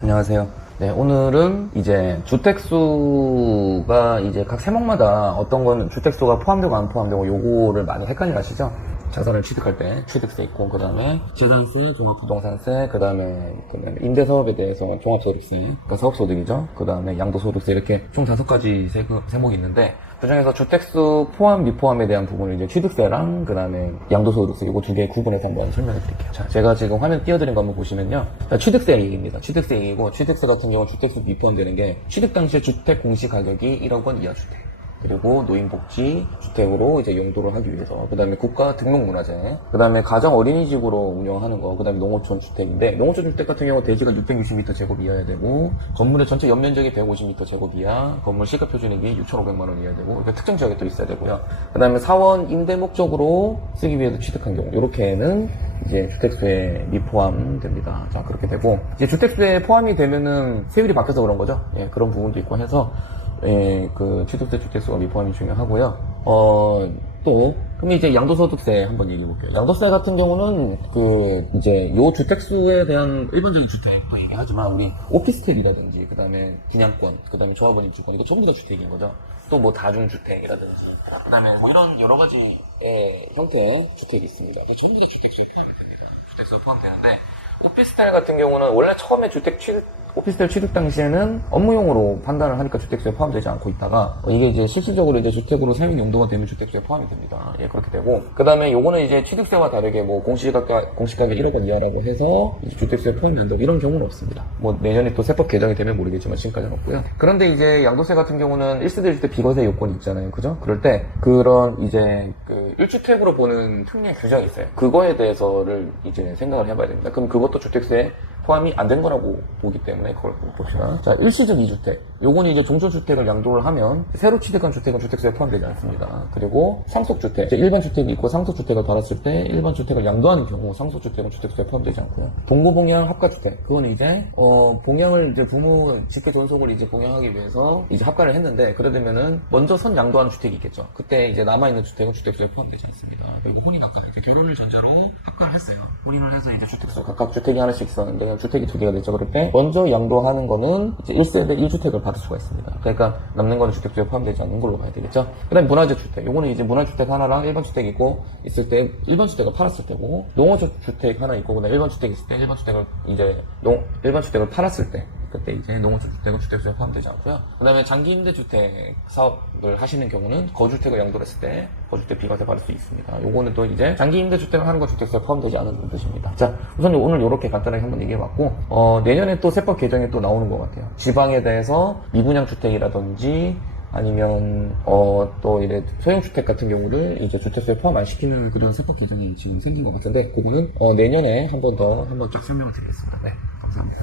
안녕하세요. 네, 오늘은 이제 주택수가 이제 각 세목마다 어떤 건 주택수가 포함되고 안 포함되고 요거를 많이 헷갈려 하시죠? 자산을 취득할 때 취득세 있고, 그 다음에 재산세, 종합부동산세, 그 다음에 임대사업에 대해서 종합소득세, 그러니까 사업소득이죠. 그 다음에 양도소득세, 이렇게 총 5가지 세목이 있는데, 그 중에서 주택수 포함, 미포함에 대한 부분을 이제 취득세랑 그 다음에 양도소득세, 이거 두 개 구분해서 한번 설명해 드릴게요. 자, 제가 지금 화면 띄워드린 거 한번 보시면요. 자, 취득세 얘기입니다. 취득세 얘기고, 취득세 같은 경우는 주택수 미포함되는 게 취득 당시에 주택 공시가격이 1억 원 이하 주택. 그리고 노인복지 주택으로 이제 용도를 하기 위해서, 그 다음에 국가 등록문화재, 그 다음에 가정 어린이집으로 운영하는 거, 그 다음에 농어촌 주택인데, 농어촌 주택 같은 경우 대지가 660m 제곱 이하야 되고, 건물의 전체 연면적이 150m 제곱 이하, 건물 시가 표준액이 6,500만 원 이하야 되고, 그러니까 특정 지역에 또 있어야 되고요. 그 다음에 사원 임대 목적으로 쓰기 위해서 취득한 경우, 요렇게는 이제 주택수에 미포함됩니다. 자, 그렇게 되고, 이제 주택수에 포함이 되면은 세율이 바뀌어서 그런 거죠. 예, 그런 부분도 있고 해서, 예, 그 취득세, 주택수가 미포함이 중요하고요. 그럼 이제 양도소득세 한번 얘기해 볼게요. 양도세 같은 경우는 이제 요 주택수에 대한 일반적인 주택, 얘기하지만 우리 오피스텔이라든지, 그 다음에 분양권, 그 다음에 조합원 입주권, 이거 전부 다 주택인 거죠. 또 뭐 다중주택이라든지, 그 다음에 뭐 이런 여러 가지의 형태의 주택이 있습니다. 전부 다 주택수에 포함이 됩니다. 주택수에 포함되는데, 오피스텔 같은 경우는 원래 처음에 오피스텔 취득 당시에는 업무용으로 판단을 하니까 주택수에 포함되지 않고 있다가, 이게 이제 실질적으로 이제 주택으로 사용 용도가 되면 주택수에 포함이 됩니다. 예, 그렇게 되고, 그 다음에 요거는 이제 취득세와 다르게 뭐 공시가격 1억 원 이하라고 해서 주택수에 포함된다고 이런 경우는 없습니다. 뭐 내년에 또 세법 개정이 되면 모르겠지만 지금까지는 없고요. 그런데 이제 양도세 같은 경우는 1세대 1주택 비과세 요건이 있잖아요. 그죠? 그럴 때 그런 이제 1주택으로 보는 특례 규정이 있어요. 그거에 대해서를 이제 생각을 해봐야 됩니다. 그럼 그것도 주택수에 포함이 안 된 거라고 보기 때문에 그걸 봅시다. 자, 일시적 2주택. 요건 이제 종전주택을 양도를 하면 새로 취득한 주택은 주택수에 포함되지 않습니다. 그리고 상속주택. 이제 일반 주택이 있고 상속주택을 받았을 때 일반 주택을 양도하는 경우 상속주택은 주택수에 포함되지 않고요. 동거봉양 합가주택. 그건 이제, 봉양을 이제 부모 직계 존속을 이제 봉양하기 위해서 이제 합가를 했는데, 그러려면은 먼저 선 양도하는 주택이 있겠죠. 그때 이제 남아있는 주택은 주택수에 포함되지 않습니다. 그리고 혼인합가. 이제 결혼을 전제로 합가를 했어요. 혼인을 해서 이제 주택수 각각 주택이 하나씩 있었는데, 주택이 2개가 됐죠. 그럴 때 먼저 양도하는 거는 이제 1세대 1주택을 받을 수가 있습니다. 그러니까 남는 거는 주택수에 포함되지 않는 걸로 봐야 되겠죠. 그 다음에 문화재 주택. 요거는 이제 문화주택 하나랑 일반 주택이 있고 있을 때 일반 주택을 팔았을 때고, 농어촌 주택 하나 있고 그다음에 일반 주택이 있을 때 일반 주택을 일반 주택을 팔았을 때, 그때 이제 농어촌 주택은 주택수에 포함되지 않고요. 그 다음에 장기 임대주택 사업을 하시는 경우는 거주택을 양도를 했을 때 거주택 비과세 받을 수 있습니다. 요거는 또 이제 장기 임대주택을 하는 거 주택수에 포함되지 않은 뜻입니다. 자, 우선 오늘 이렇게 간단하게 한번 얘기해봤고, 내년에 또 세법 개정이 또 나오는 것 같아요. 지방에 대해서 미분양 주택이라든지 아니면 또 이래 소형주택 같은 경우를 이제 주택수에 포함 안 시키는 그런 세법 개정이 지금 생긴 것 같은데, 그거는 내년에 한번 쫙 설명을 드리겠습니다. 네, 감사합니다.